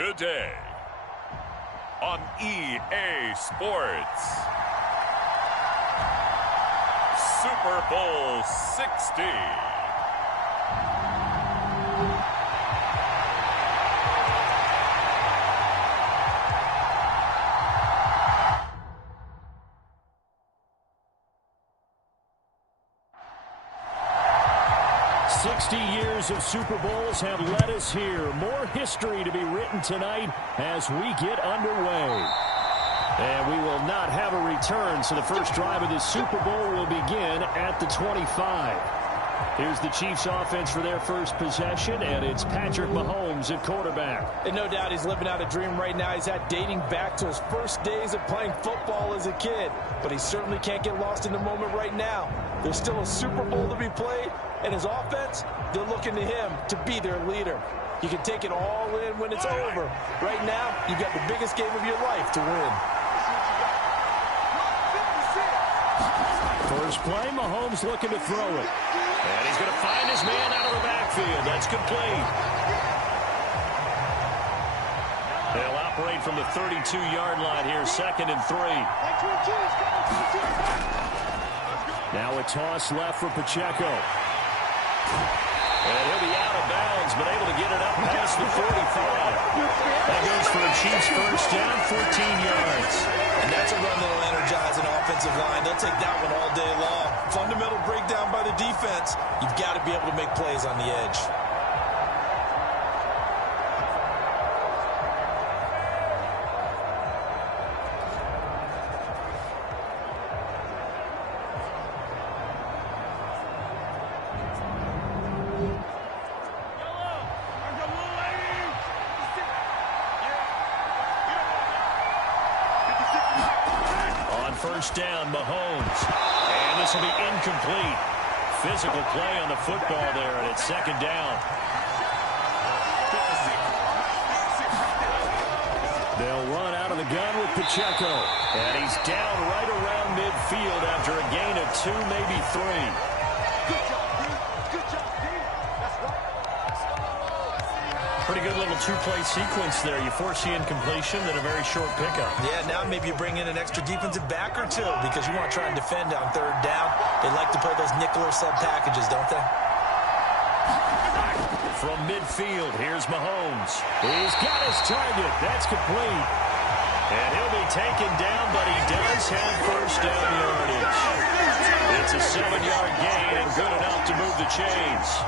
today on EA Sports. Super Bowl 60. 60 years of Super Bowls have led us here. More history to be written tonight as we get underway. And we will not have a return, so the first drive of this Super Bowl will begin at the 25. Here's the Chiefs offense for their first possession, and it's Patrick Mahomes at quarterback. And no doubt he's living out a dream right now. He's had dating back to his first days of playing football as a kid. But he certainly can't get lost in the moment right now. There's still a Super Bowl to be played, and his offense, they're looking to him to be their leader. You can take it all in when it's over. Right now, you've got the biggest game of your life to win. First play, Mahomes looking to throw it. And he's going to find his man out of the backfield. That's complete. They'll operate from the 32-yard line here, 2nd and 3. Now a toss left for Pacheco. And he'll be out of bounds, but able to get it up past the 45. That goes for a Chiefs first down, 14 yards. And that's a run that'll energize an offensive line. They'll take that one all day long. Fundamental breakdown by the defense. You've got to be able to make plays on the edge. First down, Mahomes. And this will be incomplete. Physical play on the football there, and it's 2nd down. They'll run out of the gun with Pacheco. And he's down right around midfield after a gain of 2, maybe 3. Pretty good little two-play sequence there. You force the incompletion, then a very short pickup. Yeah, now maybe you bring in an extra defensive back or two because you want to try and defend on 3rd down. They like to play those nickel or sub packages, don't they? From midfield, here's Mahomes. He's got his target. That's complete. And he'll be taken down, but he does have first down yardage. It's a 7-yard gain and good enough to move the chains.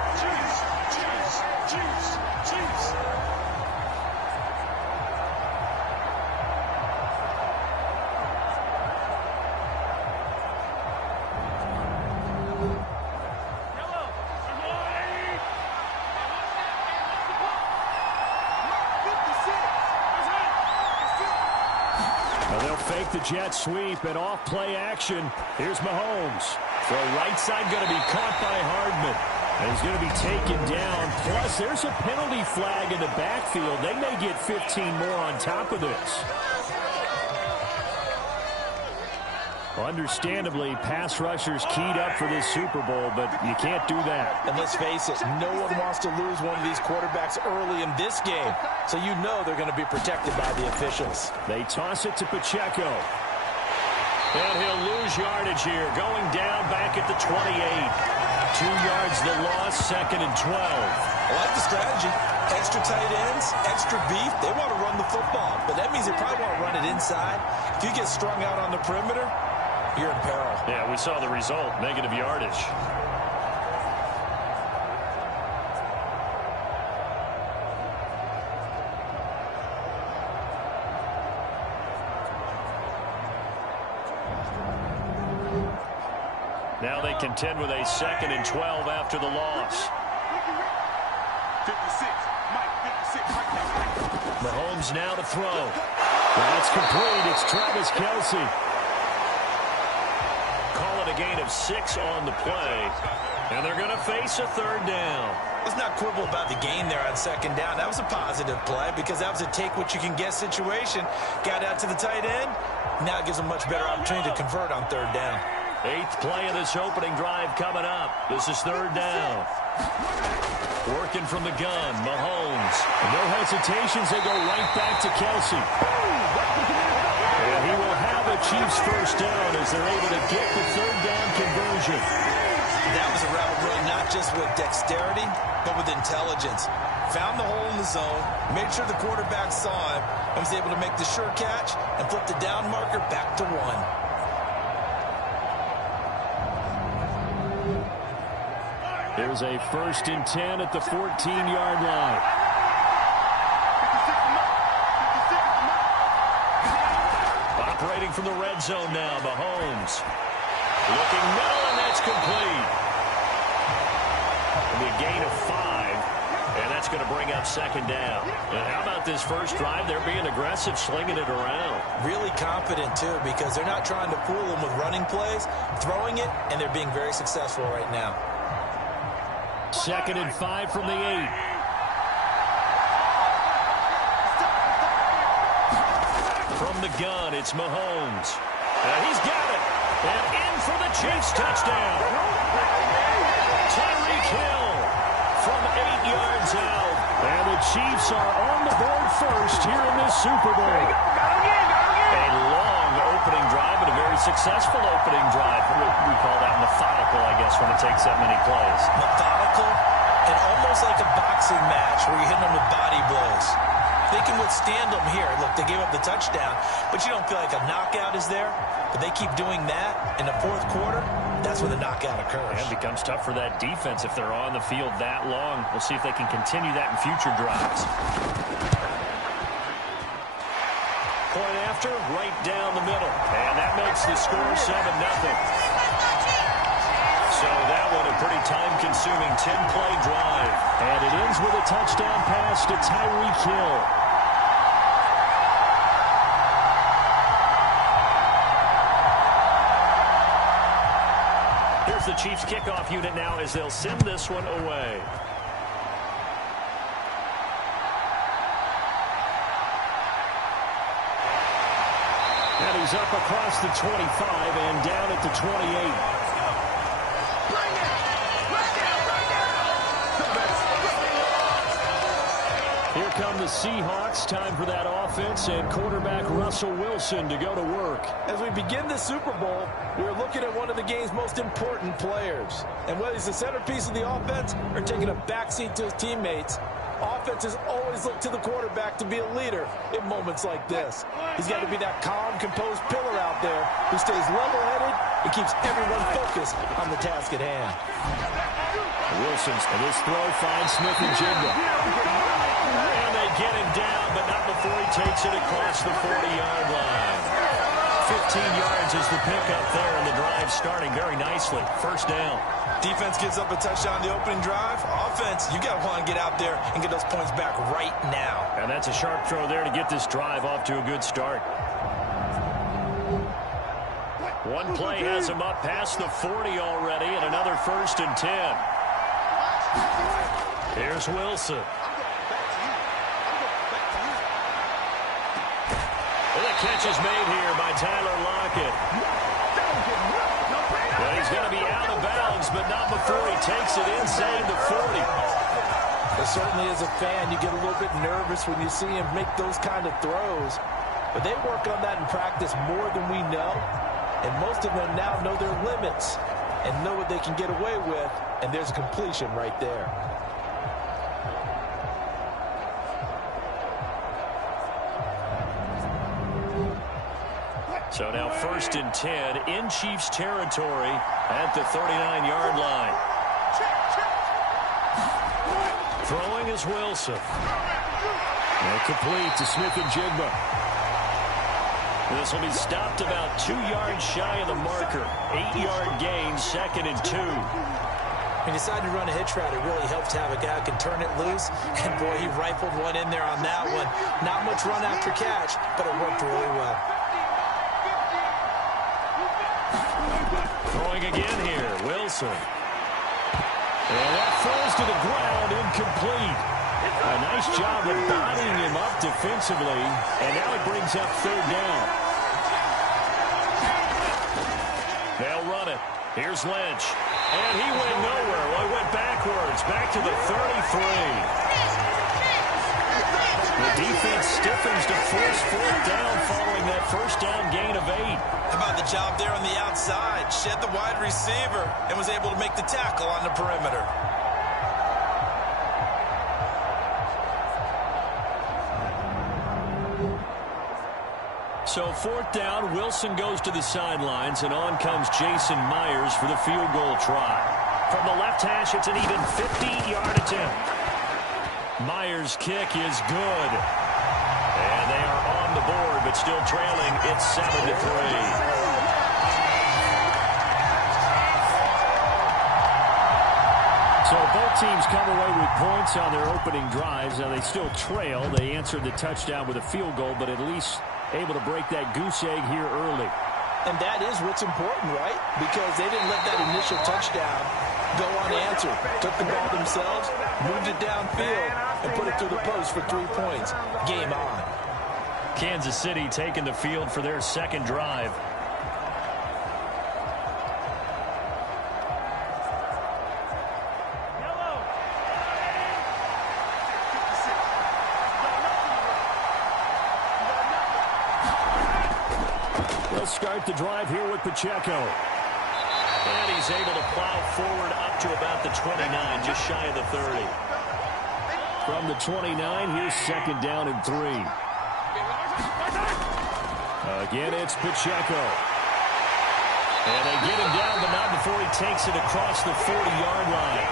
The jet sweep and off play action. Here's Mahomes. Throw right side going to be caught by Hardman. And he's going to be taken down. Plus, there's a penalty flag in the backfield. They may get 15 more on top of this. Understandably, pass rushers keyed up for this Super Bowl, but you can't do that. And let's face it, no one wants to lose one of these quarterbacks early in this game. So you know they're going to be protected by the officials. They toss it to Pacheco. And he'll lose yardage here, going down back at the 28. 2 yards the loss, 2nd and 12. I like the strategy. Extra tight ends, extra beef. They want to run the football, but that means they probably want to run it inside. If you get strung out on the perimeter, you're in peril. Yeah, we saw the result, negative yardage. Now they contend with a 2nd and 12 after the loss. 56. Mahomes now to throw. That's complete. It's Travis Kelce. Call it a gain of 6 on the play. And they're going to face a 3rd down. Let's not quibble about the gain there on 2nd down. That was a positive play because that was a take-what-you-can-get situation. Got out to the tight end. Now it gives them a much better opportunity to convert on 3rd down. Eighth play of this opening drive coming up. This is third down. Working from the gun, Mahomes. No hesitations, they go right back to Kelsey. And he will have a Chiefs first down as they're able to get the third down conversion. That was a route run not just with dexterity, but with intelligence. Found the hole in the zone, made sure the quarterback saw him, and was able to make the sure catch and flip the down marker back to 1. There's a 1st and 10 at the 14-yard line. Operating from the red zone now, Mahomes. Looking middle, and that's complete. It'll be a gain of 5, and that's going to bring up second down. And how about this first drive? They're being aggressive, slinging it around. Really confident, too, because they're not trying to fool them with running plays, throwing it, and they're being very successful right now. 2nd and 5 from the 8. From the gun, it's Mahomes. And he's got it. And in for the Chiefs touchdown. Tyreek Hill from 8 yards out. And the Chiefs are on the board first here in this Super Bowl. A long opening drive, but a very successful opening drive. We call that methodical, I guess, when it takes that many plays. Methodical and almost like a boxing match where you're hitting them with body blows. They can withstand them here. Look, they gave up the touchdown, but you don't feel like a knockout is there. But they keep doing that in the fourth quarter. That's when the knockout occurs. And it becomes tough for that defense if they're on the field that long. We'll see if they can continue that in future drives. Point after, right down the middle. And that makes the score 7-0. So that one a pretty time-consuming 10-play drive. And it ends with a touchdown pass to Tyreek Hill. Here's the Chiefs kickoff unit now as they'll send this one away. And he's up across the 25 and down at the 28. Here come the Seahawks. Time for that offense and quarterback Russell Wilson to go to work. As we begin the Super Bowl, we're looking at one of the game's most important players. And whether he's the centerpiece of the offense or taking a backseat to his teammates, offenses always look to the quarterback to be a leader in moments like this. He's got to be that calm, composed pillar out there who stays level-headed and keeps everyone focused on the task at hand. Wilson's and this throw finds Smith and Jigba. And they get him down, but not before he takes it across the 40-yard line. 15 yards is the pickup there, and the drive starting very nicely. First down. Defense gives up a touchdown on the opening drive. Offense, you got to want to get out there and get those points back right now. And that's a sharp throw there to get this drive off to a good start. One play has him up past the 40 already, and another 1st and 10. Here's Wilson. And the catch is made here by Tyler Lockett. Well, he's going to be out of bounds, but not before he takes it inside the 40. But certainly as a fan, you get a little bit nervous when you see him make those kind of throws. But they work on that in practice more than we know. And most of them now know their limits and know what they can get away with. And there's a completion right there. So now 1st and 10 in Chiefs territory at the 39-yard line. Throwing is Wilson. And complete to Smith and Jigba. This will be stopped about 2 yards shy of the marker. 8-yard gain, 2nd and 2. When you decide to run a hitch route, it really helps to have a guy who can turn it loose. And, boy, he rifled one in there on that one. Not much run after catch, but it worked really well. Throwing again here, Wilson. And that falls to the ground, incomplete. A nice job of bodying him up defensively, and now it brings up 3rd down. They'll run it. Here's Lynch. And he went nowhere. Well, he went backwards. Back to the 33. The defense stiffens to force fourth down following that first down gain of 8. How about the job there on the outside? Shed the wide receiver and was able to make the tackle on the perimeter. So fourth down, Wilson goes to the sidelines, and on comes Jason Myers for the field goal try. From the left hash, it's an even 15-yard attempt. Myers' kick is good. And they are on the board, but still trailing. It's 7-3. So both teams come away with points on their opening drives. Now they still trail. They answered the touchdown with a field goal, but at least able to break that goose egg here early. And that is what's important, right? Because they didn't let that initial touchdown go unanswered. Took the ball themselves, moved it downfield, and put it through the post for 3 points. Game on. Kansas City taking the field for their second drive. They'll start the drive here with Pacheco. And he's able to plow forward up to about the 29, just shy of the 30. From the 29, here's second down and 3. Again, it's Pacheco. And they get him down, but not before he takes it across the 40-yard line.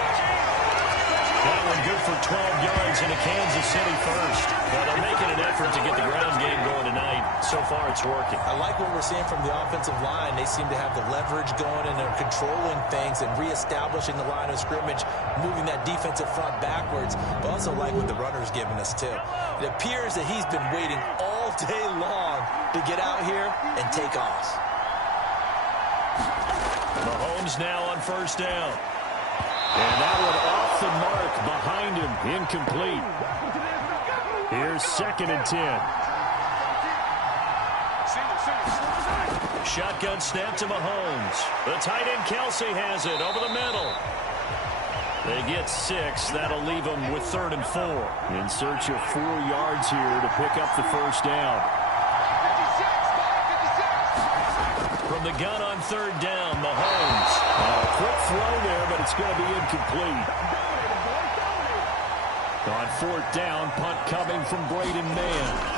That one good for 12 yards into Kansas City first. Well, they're making an effort to get the ground game going tonight. So far, it's working. I like what we're seeing from the offensive line. They seem to have the leverage going, and they're controlling things and reestablishing the line of scrimmage, moving that defensive front backwards. But also like what the runner's giving us, too. It appears that he's been waiting all day long to get out here and take off. Mahomes now on first down. And that one off the mark behind him, incomplete. Here's second and 10. Shotgun snap to Mahomes. The tight end Kelsey has it over the middle. They get 6. That'll leave them with 3rd and 4. In search of 4 yards here to pick up the first down. From the gun on 3rd down, Mahomes. A quick throw there, but it's going to be incomplete. On 4th down, punt coming from Braden Mann.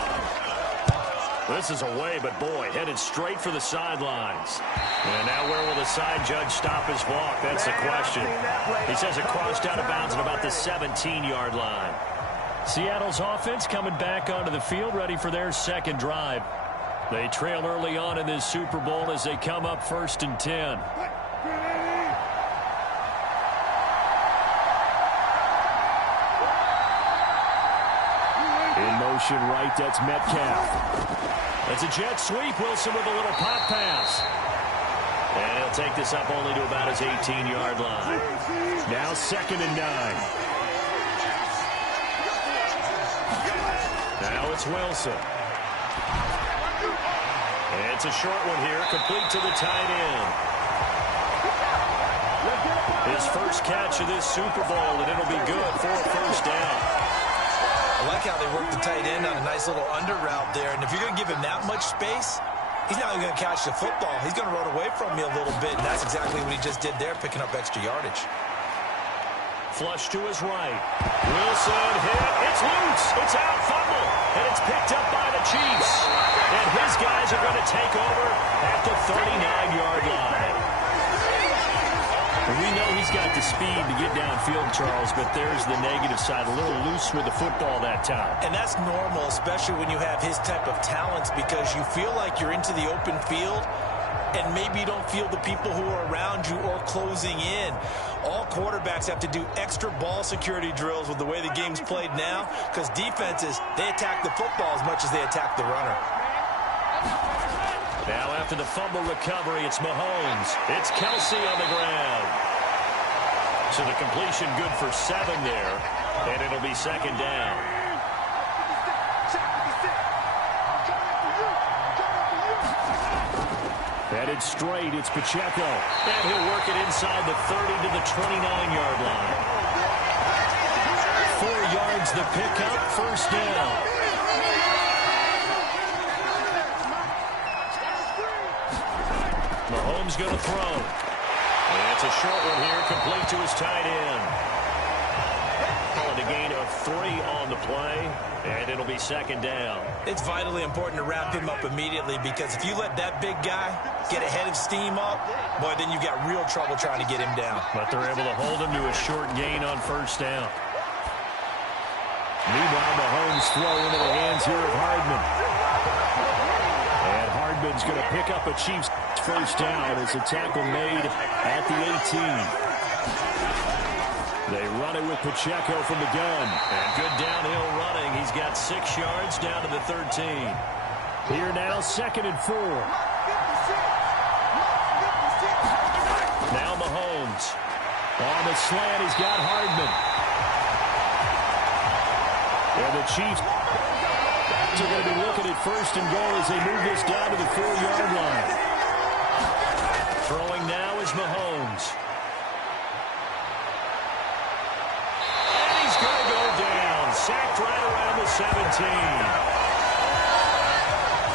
This is away, but boy, headed straight for the sidelines. And now where will the side judge stop his walk? That's the question. He says it crossed out of bounds at about the 17-yard line. Seattle's offense coming back onto the field, ready for their second drive. They trail early on in this Super Bowl as they come up 1st and 10. In motion right, that's Metcalf. That's a jet sweep. Wilson with a little pop pass. And he'll take this up only to about his 18-yard line. Now 2nd and 9. Now it's Wilson. And it's a short one here, complete to the tight end. His first catch of this Super Bowl, and it'll be good for a first down. I like how they work the tight end on a nice little under route there. And if you're going to give him that much space, he's not even going to catch the football. He's going to run away from me a little bit, and that's exactly what he just did there, picking up extra yardage. Flush to his right. Wilson hit. It's loose. It's out. Fumble. And it's picked up by the Chiefs. And his guys are going to take over at the 39-yard line. We know he's got the speed to get downfield, Charles, but there's the negative side. A little loose with the football that time. And that's normal, especially when you have his type of talents, because you feel like you're into the open field and maybe you don't feel the people who are around you or closing in. All quarterbacks have to do extra ball security drills with the way the game's played now, because defenses, they attack the football as much as they attack the runner. Now after the fumble recovery, it's Mahomes. It's Kelsey on the ground. So the completion good for 7 there, and it'll be 2nd down. Headed straight, it's Pacheco. And he'll work it inside the 30 to the 29-yard line. 4 yards the pickup, first down. Mahomes going to throw. And it's a short one here, complete to his tight end. Call it a gain of 3 on the play, and it'll be second down. It's vitally important to wrap him up immediately, because if you let that big guy get ahead of steam up, boy, then you've got real trouble trying to get him down. But they're able to hold him to a short gain on first down. Meanwhile, Mahomes throw into the hands here of Hardman. And Hardman's going to pick up a Chiefs first down as a tackle made at the 18. They run it with Pacheco from the gun. And good downhill running. He's got 6 yards down to the 13. Here now, 2nd and 4. Now Mahomes. On the slant, he's got Hardman. And the Chiefs are going to be looking at 1st and goal as they move this down to the 4-yard line. Throwing now is Mahomes. And he's going to go down. Sacked right around the 17.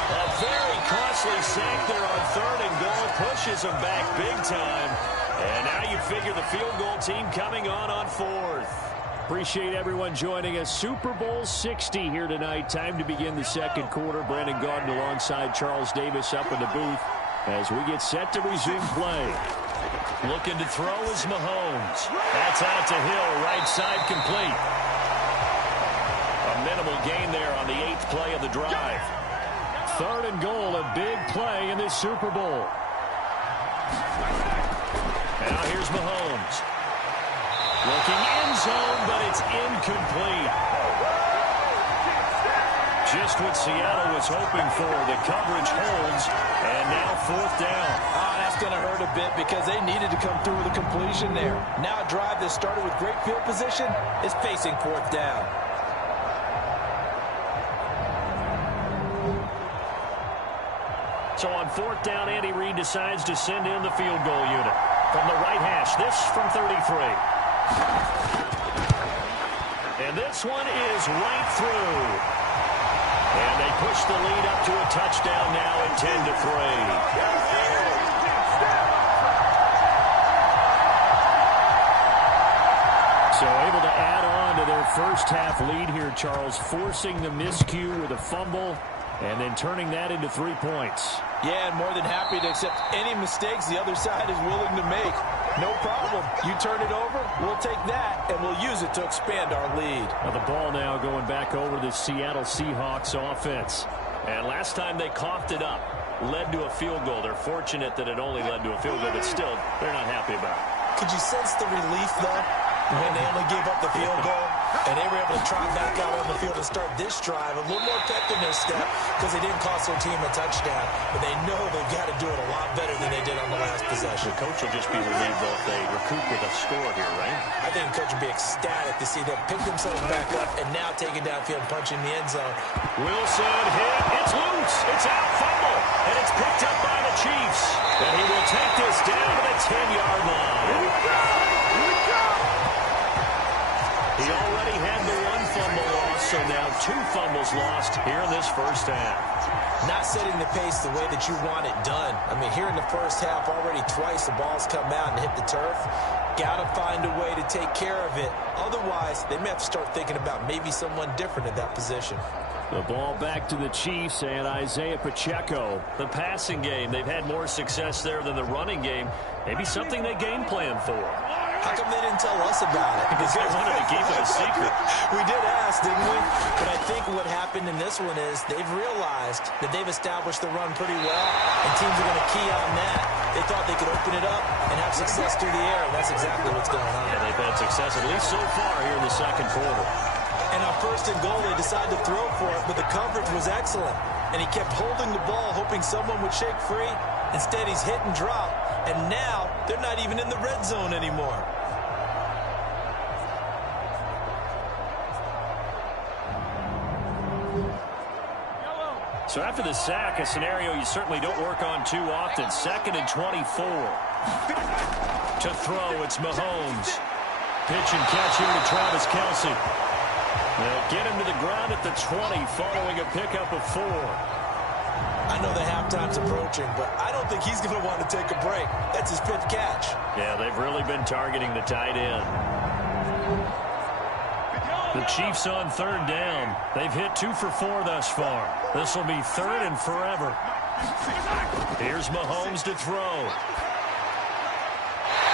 A very costly sack there on 3rd and goal. Pushes him back big time. And now you figure the field goal team coming on 4th. Appreciate everyone joining us. Super Bowl 60 here tonight. Time to begin the second quarter. Brandon Gaudin alongside Charles Davis up in the booth as we get set to resume play. Looking to throw is Mahomes. That's out to Hill, right side complete. A minimal gain there on the 8th play of the drive. 3rd and goal, a big play in this Super Bowl. Now here's Mahomes. Looking end zone, but it's incomplete. Just what Seattle was hoping for. The coverage holds, and now 4th down. Oh, that's going to hurt a bit because they needed to come through with a completion there. Now a drive that started with great field position is facing 4th down. So on 4th down, Andy Reid decides to send in the field goal unit. From the right hash, this from 33. And this one is right through. And they push the lead up to a touchdown now at 10-3. So able to add on to their first half lead here, Charles, forcing the miscue with a fumble and then turning that into 3 points. Yeah, and more than happy to accept any mistakes the other side is willing to make. No problem. You turn it over, we'll take that, and we'll use it to expand our lead. Now the ball now going back over the Seattle Seahawks offense. And last time they coughed it up, led to a field goal. They're fortunate that it only led to a field goal, but still, they're not happy about it. Could you sense the relief, though, when they only gave up the field goal? And they were able to trot back out on the field and start this drive. A little more pep in their step because they didn't cost their team a touchdown. But they know they've got to do it a lot better than they did on the last possession. The coach will just be relieved, though, if they recoup with a score here, right? I think the coach will be ecstatic to see them pick themselves back up and now take it downfield and punch in the end zone. Wilson hit. It's loose. It's out. Fumble. And it's picked up by the Chiefs. And he will take this down to the 10-yard line. Here we go. Here we go. He already had the 1 fumble loss, so now 2 fumbles lost here in this first half. Not setting the pace the way that you want it done. I mean, here in the first half, already twice the ball's come out and hit the turf. Got to find a way to take care of it. Otherwise, they may have to start thinking about maybe someone different at that position. The ball back to the Chiefs and Isaiah Pacheco. The passing game, they've had more success there than the running game. Maybe something they game plan for. How come they didn't tell us about it? Because they wanted to keep it a secret. We did ask, didn't we? But I think what happened in this one is they've realized that they've established the run pretty well, and teams are going to key on that. They thought they could open it up and have success through the air, and that's exactly what's going on. Yeah, they've had success, at least so far here in the second quarter. And on 1st and goal, they decided to throw for it, but the coverage was excellent. And he kept holding the ball, hoping someone would shake free. Instead, he's hit and drop. And now, they're not even in the red zone anymore. So after the sack, a scenario you certainly don't work on too often. 2nd and 24. To throw, it's Mahomes. Pitch and catch here to Travis Kelce. They'll get him to the ground at the 20 following a pickup of 4. I know the halftime's approaching, but I don't think he's going to want to take a break. That's his 5th catch. Yeah, they've really been targeting the tight end. The Chiefs on 3rd down. They've hit 2 for 4 thus far. This will be 3rd and forever. Here's Mahomes to throw.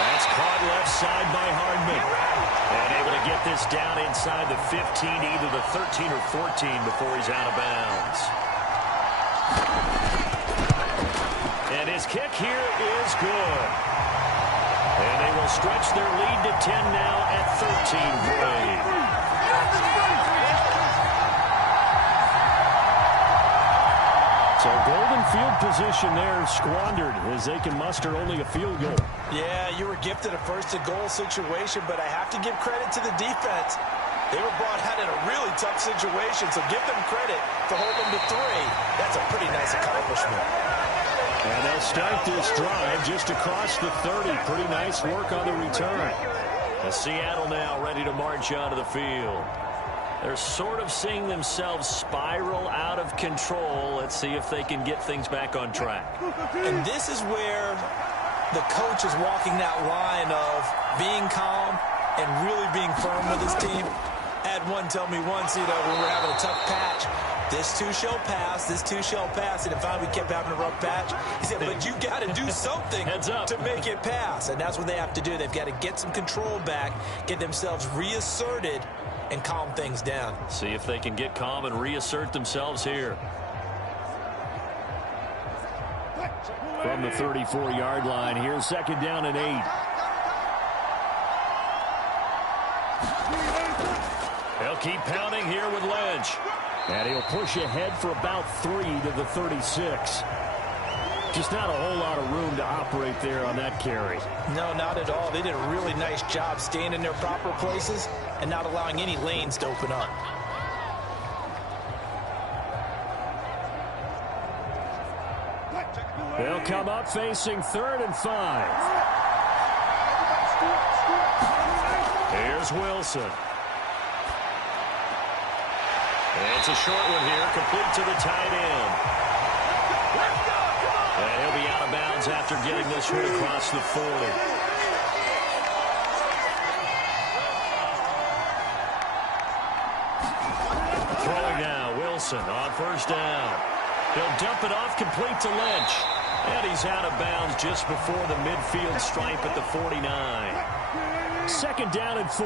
That's caught left side by Hardman. And able to get this down inside the 15, either the 13 or 14 before he's out of bounds. And his kick here is good. And they will stretch their lead to 10 now at 13-3. So golden field position there squandered as they can muster only a field goal. Yeah, you were gifted a first-and-goal situation, but I have to give credit to the defense. They were brought out in a really tough situation, so give them credit for holding them to 3. That's a pretty nice accomplishment. And they'll start this drive just across the 30. Pretty nice work on the return. Seattle now ready to march onto the field. They're sort of seeing themselves spiral out of control. Let's see if they can get things back on track. And this is where the coach is walking that line of being calm and really being firm with his team. I had one tell me once, when we were having a tough patch, this too shall pass, this too shall pass. And finally we kept having a rough patch. He said, but you got to do something to make it pass. And that's what they have to do. They've got to get some control back, get themselves reasserted, and calm things down. See if they can get calm and reassert themselves here. From the 34-yard line, here's 2nd down and 8. They'll keep pounding here with Lynch. And he'll push ahead for about 3 to the 36. Just not a whole lot of room to operate there on that carry. No, not at all. They did a really nice job staying in their proper places and not allowing any lanes to open up. They'll come up facing 3rd and 5. Here's Wilson. It's a short one here, complete to the tight end. And he'll be out of bounds after getting this one across the 40. Throwing now, Wilson on 1st down. He'll dump it off complete to Lynch. And he's out of bounds just before the midfield stripe at the 49. 2nd down and 4.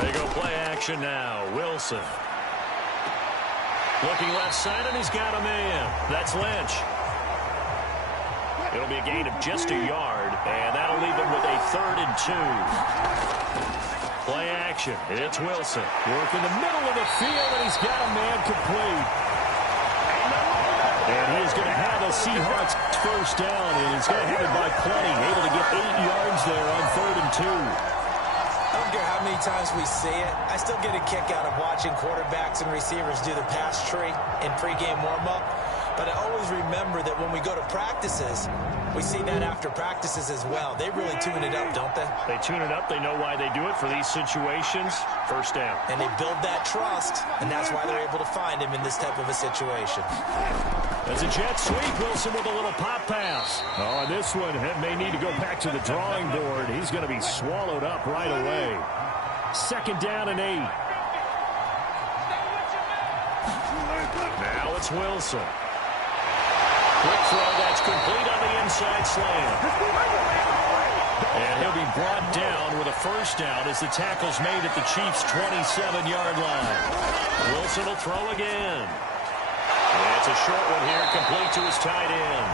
They go play action now. Wilson. Looking left side, and he's got a man. That's Lynch. It'll be a gain of just a yard, and that'll leave him with a 3rd and 2. Play action. It's Wilson. Work in the middle of the field, and he's got a man complete. And he is going to have a Seahawks 1st down, and he's going to have it by plenty. Able to get 8 yards there on 3rd and 2. I don't care how many times we see it. I still get a kick out of watching quarterbacks and receivers do the pass tree in pregame warm-up. But I always remember that when we go to practices, we see that after practices as well. They really tune it up, don't they? They tune it up. They know why they do it for these situations. 1st down. And they build that trust, and that's why they're able to find him in this type of a situation. That's a jet sweep. Wilson with a little pop pass. Oh, and this one may need to go back to the drawing board. He's going to be swallowed up right away. 2nd down and 8. Now it's Wilson. Quick throw that's complete on the inside slant. And he'll be brought down with a 1st down as the tackle's made at the Chiefs' 27-yard line. Wilson will throw again. And it's a short one here, complete to his tight end.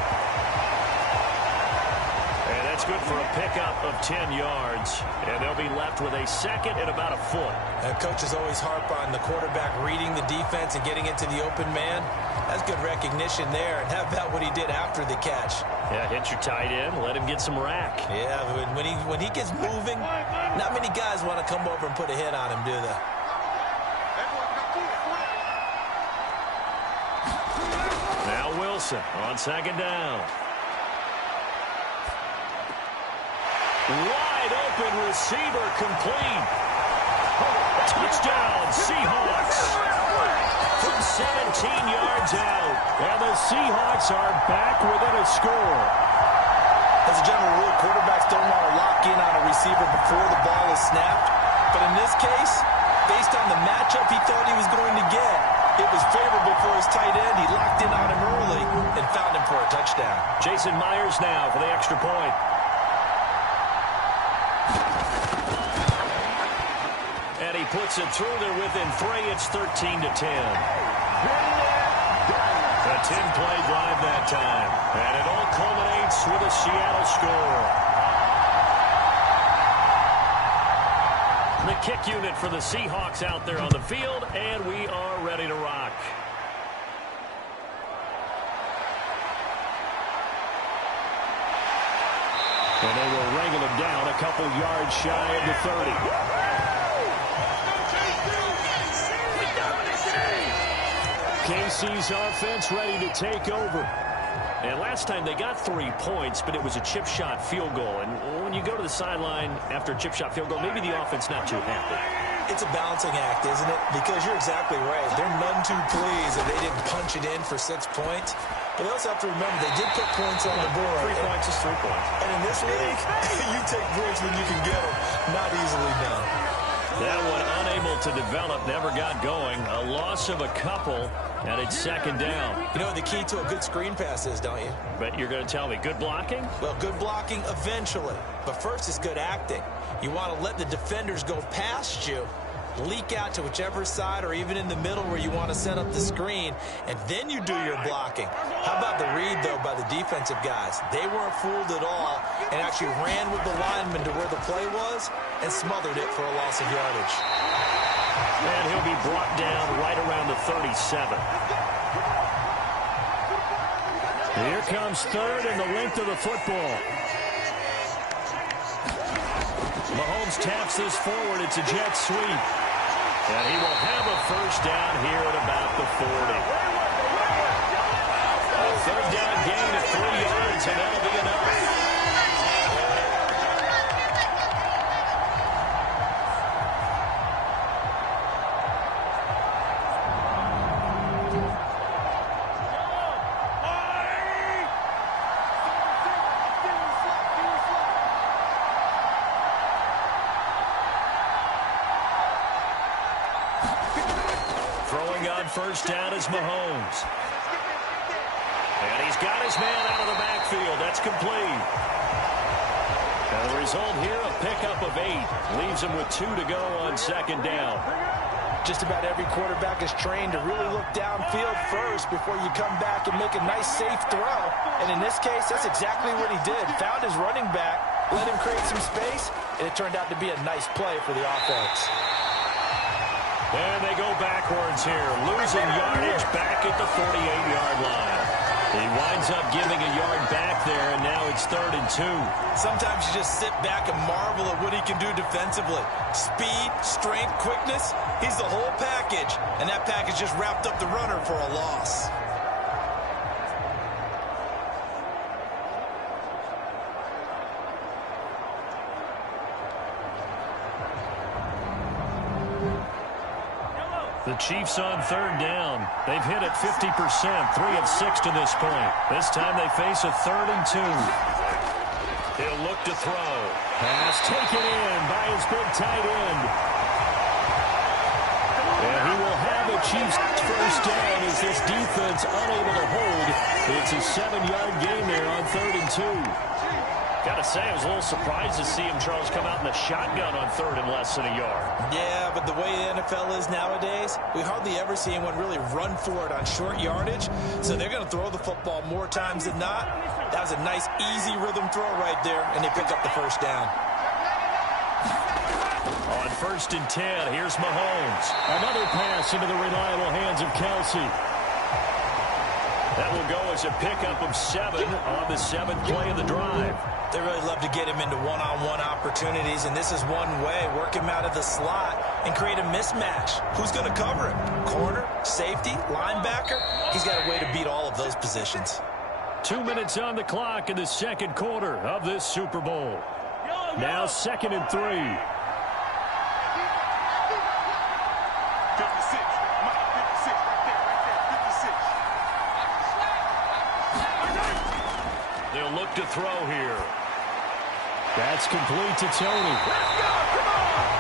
And that's good for a pickup of 10 yards. And they'll be left with a 2nd and about a foot. Coaches always harp on the quarterback reading the defense and getting into the open man. That's good recognition there. And how about what he did after the catch? Yeah, hit your tight end, let him get some rack. Yeah, when he gets moving, not many guys want to come over and put a hit on him, do they? Wilson on second down. Wide open receiver complete. Touchdown, Seahawks. From 17 yards out. And the Seahawks are back within a score. As a general rule, quarterbacks don't want to lock in on a receiver before the ball is snapped. But in this case, based on the matchup he thought he was going to get, it was favorable for his tight end. He locked in on him early and found him for a touchdown. Jason Myers now for the extra point. And he puts it through there within 3. It's 13-10. A 10-play drive that time. And it all culminates with a Seattle score. The kick unit for the Seahawks out there on the field, and we are ready to rock. And they will wrangle him down a couple yards shy of the 30. KC's offense ready to take over. And last time they got 3 points, but it was a chip shot field goal. And when you go to the sideline after a chip shot field goal, maybe the offense not too happy. It's a balancing act, isn't it? Because you're exactly right. They're none too pleased that they didn't punch it in for 6 points. But they also have to remember they did put points on the board. 3 points is 3 points. And in this league, you take points when you can get them. Not easily done. That one unable to develop, never got going. A loss of a couple, and it's second down. You know what the key to a good screen pass is, don't you? But you're going to tell me, good blocking? Well, good blocking eventually. But first is good acting. You want to let the defenders go past you, leak out to whichever side or even in the middle where you want to set up the screen, and then you do your blocking. How about the read, though, by the defensive guys? They weren't fooled at all and actually ran with the lineman to where the play was and smothered it for a loss of yardage. And he'll be brought down right around the 37. Here comes third and the length of the football. Mahomes taps this forward. It's a jet sweep. And he will have a first down here at about the 40. A third down gain of 3 yards, and that'll be enough. First down is Mahomes. And he's got his man out of the backfield. That's complete. And the result here, a pickup of 8. Leaves him with 2 to go on second down. Just about every quarterback is trained to really look downfield first before you come back and make a nice, safe throw. And in this case, that's exactly what he did. Found his running back, let him create some space, and it turned out to be a nice play for the offense. And they go backwards here, losing yardage back at the 48-yard line. He winds up giving a yard back there, and now it's 3rd and 2. Sometimes you just sit back and marvel at what he can do defensively. Speed, strength, quickness, he's the whole package. And that package just wrapped up the runner for a loss. The Chiefs on 3rd down. They've hit it 50%, 3 of 6 to this point. This time they face a 3rd and 2. He'll look to throw. Pass taken in by his big tight end. And he will have a Chiefs first down as this defense unable to hold. It's a 7-yard gain there on 3rd and 2. Gotta say, I was a little surprised to see him, Charles, come out in the shotgun on 3rd and less than a yard. Yeah, but the way the NFL is nowadays, we hardly ever see anyone really run for it on short yardage. So they're going to throw the football more times than not. That was a nice, easy rhythm throw right there, and they pick up the first down. On 1st and 10, here's Mahomes. Another pass into the reliable hands of Kelsey. That will go as a pickup of 7 on the 7th play of the drive. They really love to get him into one-on-one opportunities, and this is one way. Work him out of the slot and create a mismatch. Who's going to cover him? Corner, safety, linebacker? He's got a way to beat all of those positions. 2 minutes on the clock in the second quarter of this Super Bowl. Now 2nd and 3. 56. Mike, 56, right there, 56. They'll look to throw here. That's complete to Tony. Let's go, come on!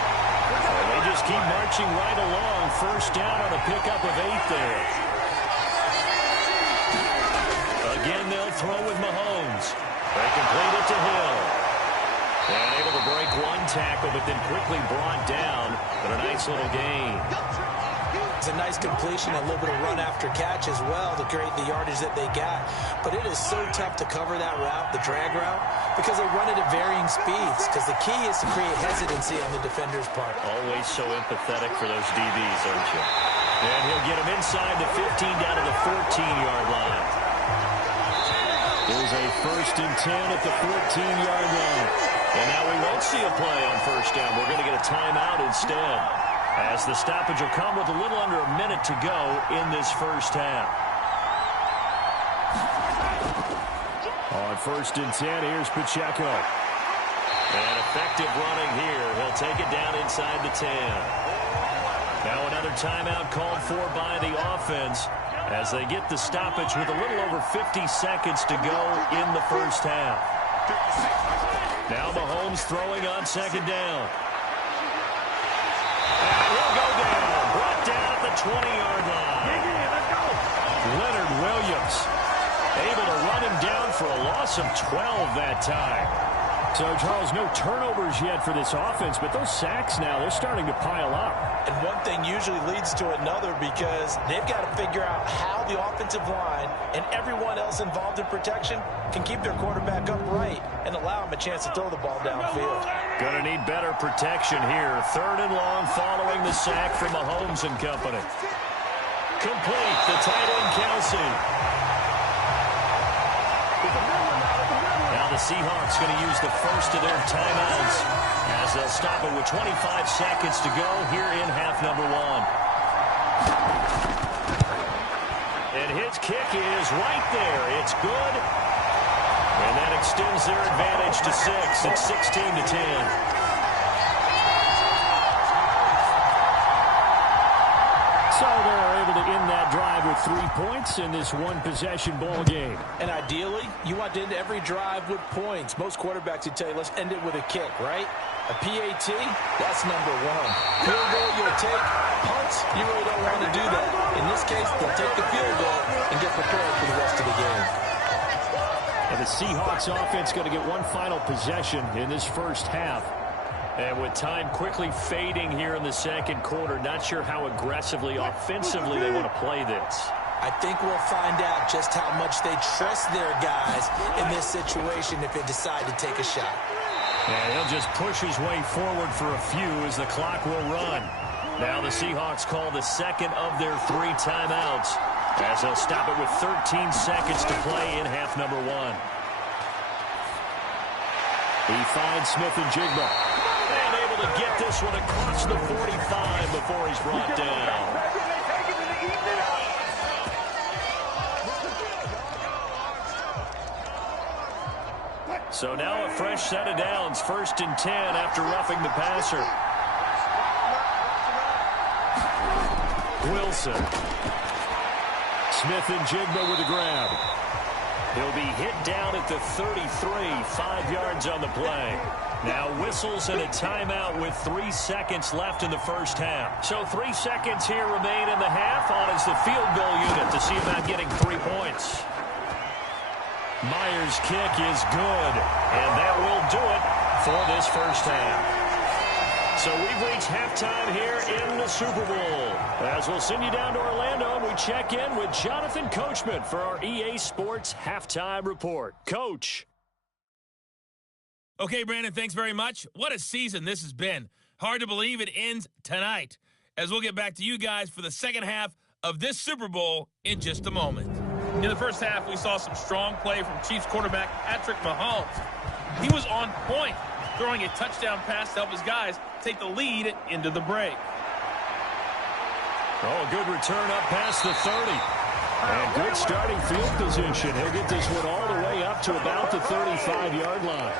And they just keep marching right along. First down on a pickup of 8 there. Again, they'll throw with Mahomes. They complete it to Hill. And able to break one tackle, but then quickly brought down. But a nice little gain. It's a nice completion, a little bit of run after catch as well to create the yardage that they got. But it is so tough to cover that route, the drag route, because they run it at varying speeds. Because the key is to create hesitancy on the defender's part. Always so empathetic for those DBs, aren't you? And he'll get him inside the 15 down to the 14-yard line. There's a 1st and 10 at the 14-yard line. And now we won't see a play on first down. We're going to get a timeout instead, as the stoppage will come with a little under a minute to go in this first half. On 1st and 10, here's Pacheco. And effective running here. He'll take it down inside the 10. Now another timeout called for by the offense, as they get the stoppage with a little over 50 seconds to go in the first half. Now Mahomes throwing on 2nd down. And he'll go down. Brought down at the 20-yard line. Leonard Williams able to run him down for a loss of 12 that time. So, Charles, no turnovers yet for this offense, but those sacks now, they're starting to pile up. And one thing usually leads to another, because they've got to figure out how the offensive line and everyone else involved in protection can keep their quarterback upright and allow him a chance to throw the ball downfield. Going to need better protection here. 3rd and long following the sack from Mahomes and company. Complete, the tight end Kelsey. Now the Seahawks going to use the first of their timeouts, as they'll stop it with 25 seconds to go here in half number 1. And his kick is right there. It's good. And that extends their advantage to 6. It's 16-10. So they're able to end that drive with 3 points in this one-possession ball game. And ideally, you want to end every drive with points. Most quarterbacks would tell you, let's end it with a kick, right? A PAT, that's number 1. Field goal, you'll take. Punts, you really don't want to do that. In this case, they'll take the field goal and get prepared for the rest of the game. And the Seahawks offense going to get one final possession in this first half. And with time quickly fading here in the second quarter, not sure how aggressively, offensively they want to play this. I think we'll find out just how much they trust their guys in this situation if they decide to take a shot. And he'll just push his way forward for a few as the clock will run. Now the Seahawks call the second of their 3 timeouts, as they'll stop it with 13 seconds to play in half number 1. He finds Smith and Jigba. And able to get this one across the 45 before he's brought down. So now a fresh set of downs, 1st and 10 after roughing the passer. Wilson. Smith and Jigba with a grab. He'll be hit down at the 33, 5 yards on the play. Now whistles and a timeout with 3 seconds left in the first half. So 3 seconds here remain in the half. On is the field goal unit to see about getting 3 points. Myers' kick is good, and that will do it for this first half. So we've reached halftime here in the Super Bowl. As we'll send you down to Orlando, and we check in with Jonathan Coachman for our EA Sports Halftime Report. Coach. Okay, Brandon, thanks very much. What a season this has been. Hard to believe it ends tonight, as we'll get back to you guys for the second half of this Super Bowl in just a moment. In the first half, we saw some strong play from Chiefs quarterback Patrick Mahomes. He was on point, throwing a touchdown pass to help his guys take the lead into the break. Oh, good return up past the 30. And good starting field position. He'll get this one all the way up to about the 35-yard line.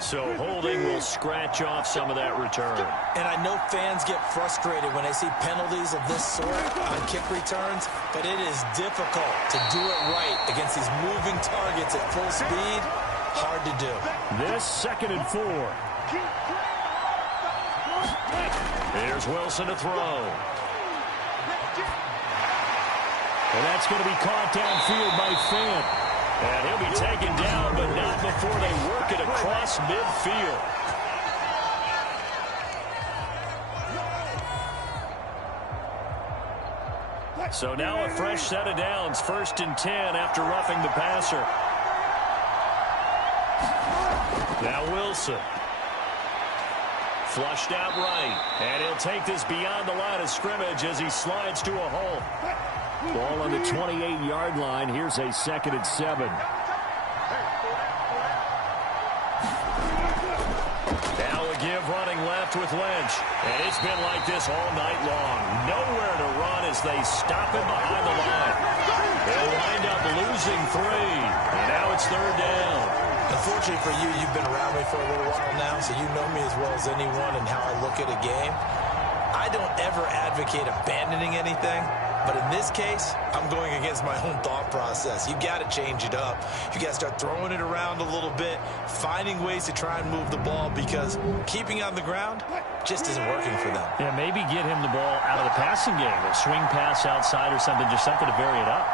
So holding will scratch off some of that return. And I know fans get frustrated when they see penalties of this sort on kick returns, but it is difficult to do it right against these moving targets at full speed. Hard to do. This 2nd and 4. Here's Wilson to throw. And that's going to be caught downfield by Fant. And he'll be taken down, but not before they work it across midfield. So now a fresh set of downs, 1st and 10 after roughing the passer. Now Wilson. Flushed out right. And he'll take this beyond the line of scrimmage as he slides to a hole. Ball on the 28-yard line. Here's a 2nd and 7. Now a give running left with Lynch. And it's been like this all night long. Nowhere to run as they stop him behind the line. They'll wind up losing 3. And now it's 3rd down. Unfortunately for you, you've been around me for a little while now, so you know me as well as anyone and how I look at a game. I don't ever advocate abandoning anything, but in this case, I'm going against my own thought process. You got to change it up. You got to start throwing it around a little bit, finding ways to try and move the ball, because keeping on the ground just isn't working for them. Yeah, maybe get him the ball out of the passing game, a swing pass outside or something, just something to vary it up.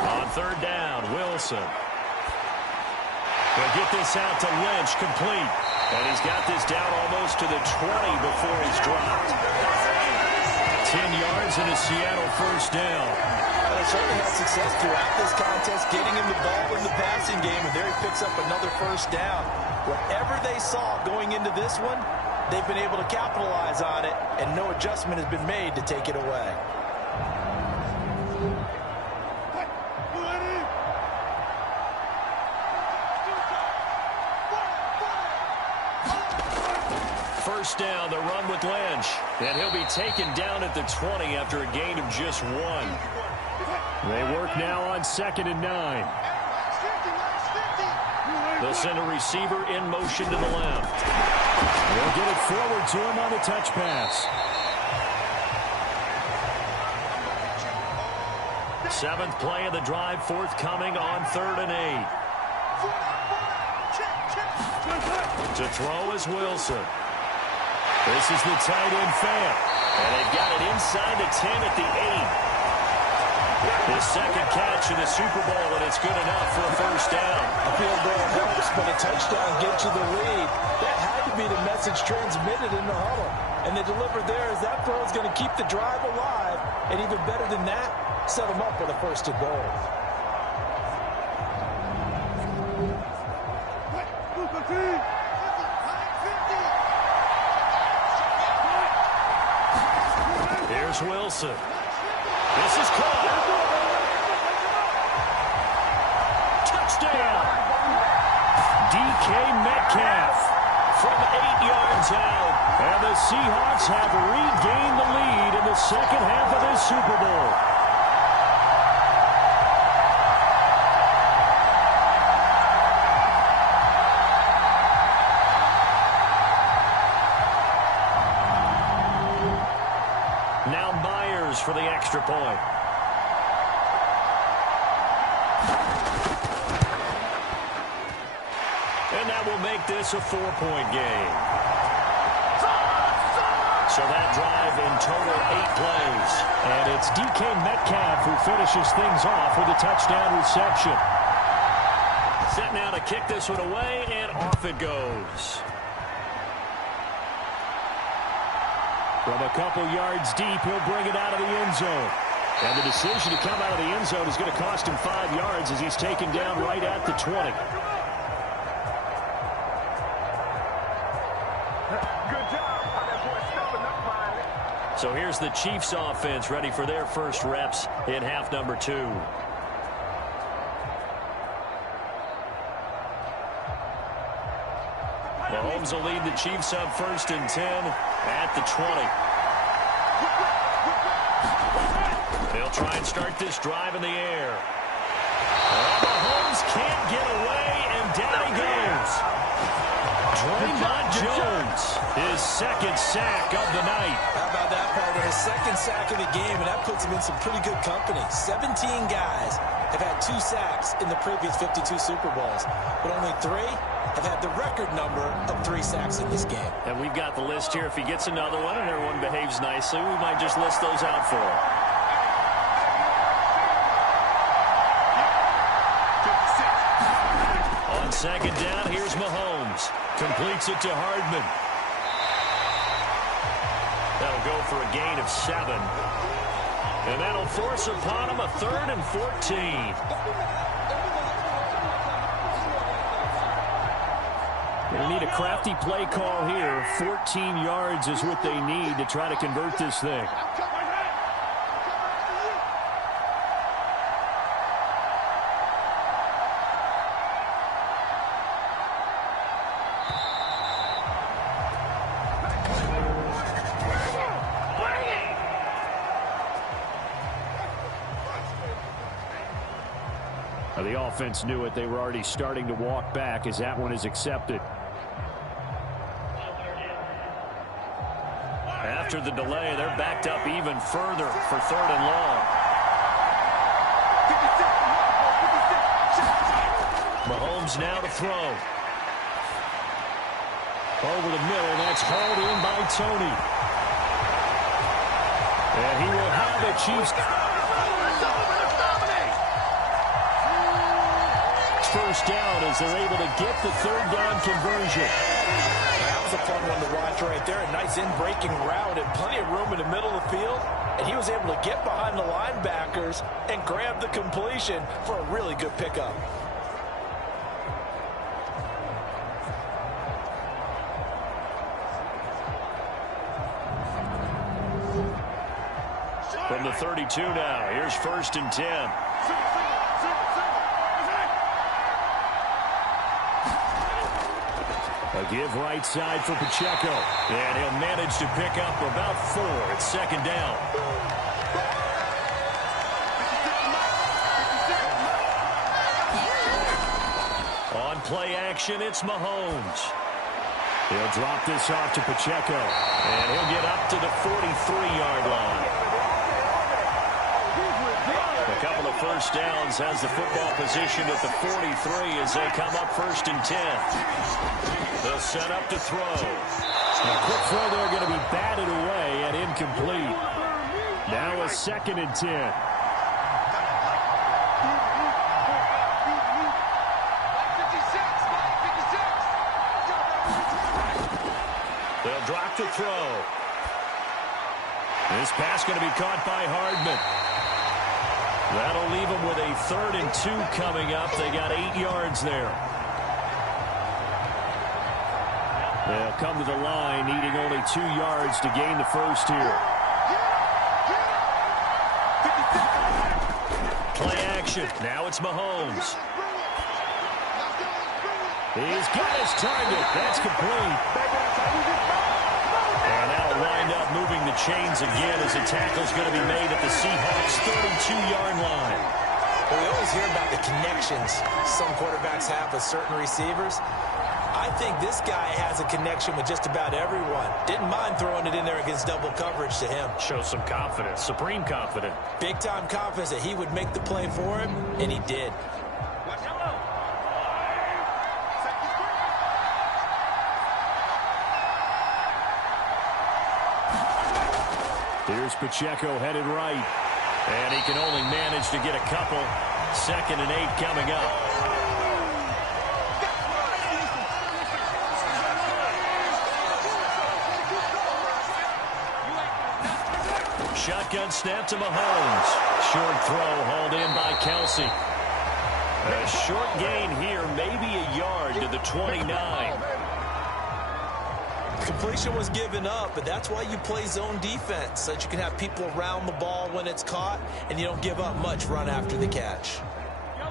On 3rd down, Wilson. They'll get this out to Lynch, complete. And he's got this down almost to the 20 before he's dropped. 10 yards and a Seattle 1st down. Well, they certainly had success throughout this contest, getting him the ball in the passing game, and there he picks up another 1st down. Whatever they saw going into this one, they've been able to capitalize on it, and no adjustment has been made to take it away. First down, the run with Lynch. And he'll be taken down at the 20 after a gain of just 1. They work now on 2nd and 9. They'll send a receiver in motion to the left. They'll get it forward to him on the touch pass. 7th play of the drive forthcoming on 3rd and 8. To throw is Wilson. This is the tight end Fant. And they've got it inside the 10 at the 8. His 2nd catch in the Super Bowl, and it's good enough for a 1st down. A field goal helps, but a touchdown gets you the lead. That had to be the message transmitted in the huddle. And they delivered there as that throw is going to keep the drive alive. And even better than that, set them up with a 1st and goal. Here's Wilson. This is caught. Touchdown. DK Metcalf from 8 yards out. And the Seahawks have regained the lead in the 2nd half of this Super Bowl. Now Myers for the extra point. And that will make this a 4-point game. So that drive in total 8 plays. And it's DK Metcalf who finishes things off with a touchdown reception. Set now to kick this one away, and off it goes. From a couple yards deep, he'll bring it out of the end zone. And the decision to come out of the end zone is going to cost him 5 yards as he's taken down right at the 20. So here's the Chiefs offense ready for their first reps in half number 2. Mahomes will lead the Chiefs up 1st and 10 at the 20. They'll try and start this drive in the air. Mahomes can't get away, and down he goes. Draymond Jones, his 2nd sack of the night. How about that, partner? His 2nd sack of the game, and that puts him in some pretty good company. 17 guys have had 2 sacks in the previous 52 Super Bowls, but only 3 have had the record number of 3 sacks in this game. And we've got the list here. If he gets another one and everyone behaves nicely, we might just list those out for him. On 2nd down, here's Mahomes. Completes it to Hardman. That'll go for a gain of 7. And that'll force upon him a 3rd and 14. They need a crafty play call here. 14 yards is what they need to try to convert this thing. The offense knew it. They were already starting to walk back as that one is accepted. After the delay, they're backed up even further for 3rd and long. Mahomes now to throw. Over the middle, that's hauled in by Tony. And he will have the Chiefs. First down as they're able to get the 3rd down conversion. That was a fun one to watch right there. A nice in-breaking route and plenty of room in the middle of the field. And he was able to get behind the linebackers and grab the completion for a really good pickup. From the 32 now, here's 1st and 10. A give right side for Pacheco. And he'll manage to pick up about 4 at 2nd down. On play action, it's Mahomes. He'll drop this off to Pacheco. And he'll get up to the 43-yard line. A couple of first downs, has the football position at the 43 as they come up 1st and 10. They'll set up to throw. A quick throw there going to be batted away and incomplete. Now a 2nd and 10. They'll drop to throw. This pass going to be caught by Hardman. That'll leave them with a 3rd and 2 coming up. They got 8 yards there. They'll come to the line, needing only 2 yards to gain the first here. Play action. Now it's Mahomes. He's got his target. That's complete. And that'll wind up moving the chains again as the tackle's going to be made at the Seahawks' 32-yard line. Well, we always hear about the connections some quarterbacks have with certain receivers. I think this guy has a connection with just about everyone. Didn't mind throwing it in there against double coverage to him. Shows some confidence, supreme confidence. Big-time confidence that he would make the play for him, and he did. Here's Pacheco headed right. And he can only manage to get a couple. 2nd and 8 coming up. Shotgun snap to Mahomes. Short throw hauled in by Kelsey. A short gain here, maybe a yard to the 29. Completion was given up, but that's why you play zone defense, so that you can have people around the ball when it's caught, and you don't give up much run after the catch.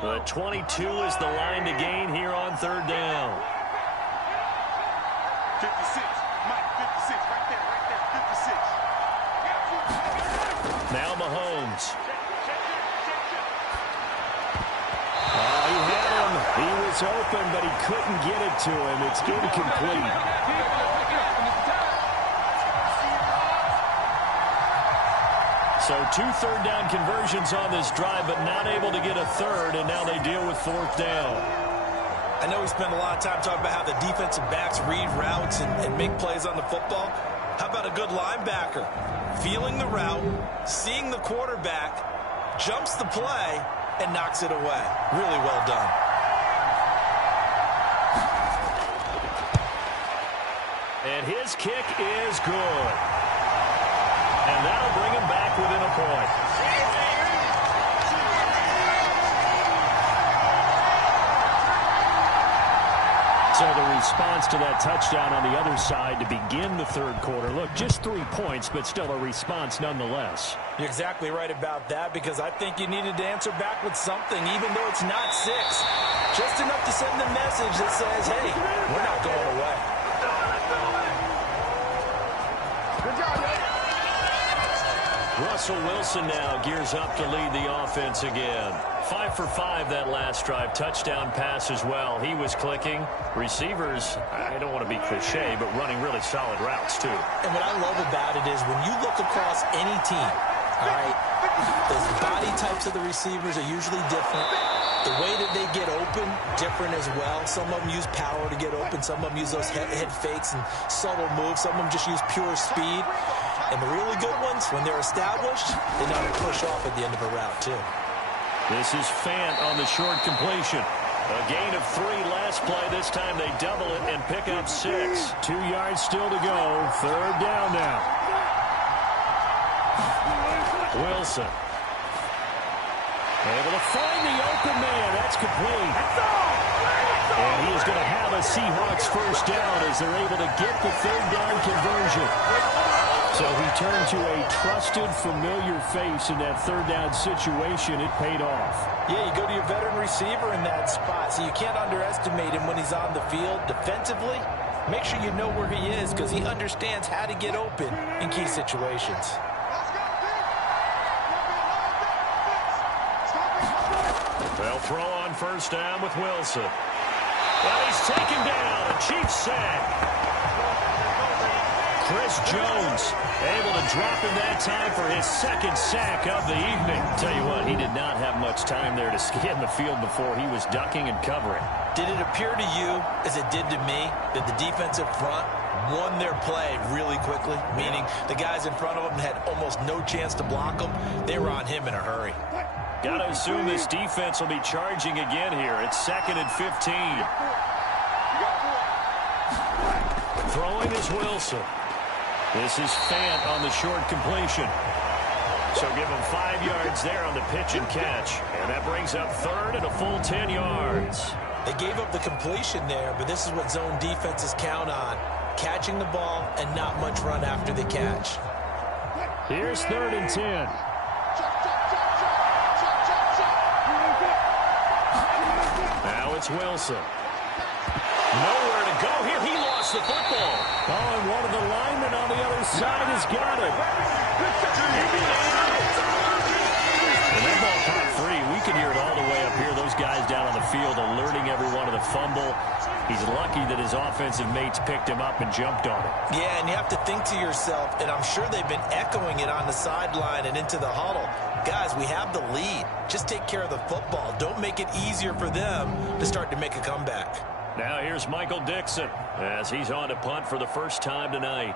But 22 is the line to gain here on third down. 56. Mike, 56. Right there, 56. Now Mahomes. He had him. He was open, but he couldn't get it to him. It's incomplete. So 2 third-down conversions on this drive, but not able to get a third, and now they deal with fourth down. I know we spent a lot of time talking about how the defensive backs read routes and make plays on the football. How about a good linebacker? Feeling the route, seeing the quarterback, jumps the play, and knocks it away. Really well done. And his kick is good. And that'll bring him back within a point. So the response to that touchdown on the other side to begin the third quarter. Look, just 3 points, but still a response nonetheless. You're exactly right about that, because I think you needed to answer back with something, even though it's not 6. Just enough to send the message that says, hey, we're not going away. Good job, man. Russell Wilson now gears up to lead the offense again. 5 for 5 that last drive. Touchdown pass as well. He was clicking. Receivers, I don't want to be cliche, but running really solid routes too. And what I love about it is when you look across any team, all right, the body types of the receivers are usually different. The way that they get open, different as well. Some of them use power to get open. Some of them use those head fakes and subtle moves. Some of them just use pure speed. And the really good ones, when they're established, they know how to push off at the end of a route, too. This is Fant on the short completion. A gain of 3 last play. This time they double it and pick up 6. 2 yards still to go. Third down now. Wilson. Able to find the open man. That's complete. And he is going to have a Seahawks first down as they're able to get the third down conversion. So he turned to a trusted, familiar face in that third down situation. It paid off. Yeah, you go to your veteran receiver in that spot, so you can't underestimate him when he's on the field defensively. Make sure you know where he is, because he understands how to get open in key situations. They'll throw on first down with Wilson. Well, he's taken down. A Chiefs sack. Chris Jones able to drop him that time for his second sack of the evening. Tell you what, he did not have much time there to scan the field before he was ducking and covering. Did it appear to you, as it did to me, that the defensive front won their play really quickly? Meaning the guys in front of them had almost no chance to block them. They were on him in a hurry. Got to assume this defense will be charging again here. It's 2nd and 15. Throwing is Wilson. This is Fant on the short completion. So give him 5 yards there on the pitch and catch. And that brings up third and a full 10 yards. They gave up the completion there, but this is what zone defenses count on. Catching the ball and not much run after the catch. Here's 3rd and 10. Now it's Wilson. Nowhere to go here. He lost the football. Oh, and one of the linemen on the other side has got it. And that ball caught free. We can hear it all the way up here. Those guys down on the field alerting everyone of the fumble. He's lucky that his offensive mates picked him up and jumped on it. Yeah, and you have to think to yourself, and I'm sure they've been echoing it on the sideline and into the huddle. Guys, we have the lead. Just take care of the football. Don't make it easier for them to start to make a comeback. Now here's Michael Dixon as he's on to punt for the first time tonight.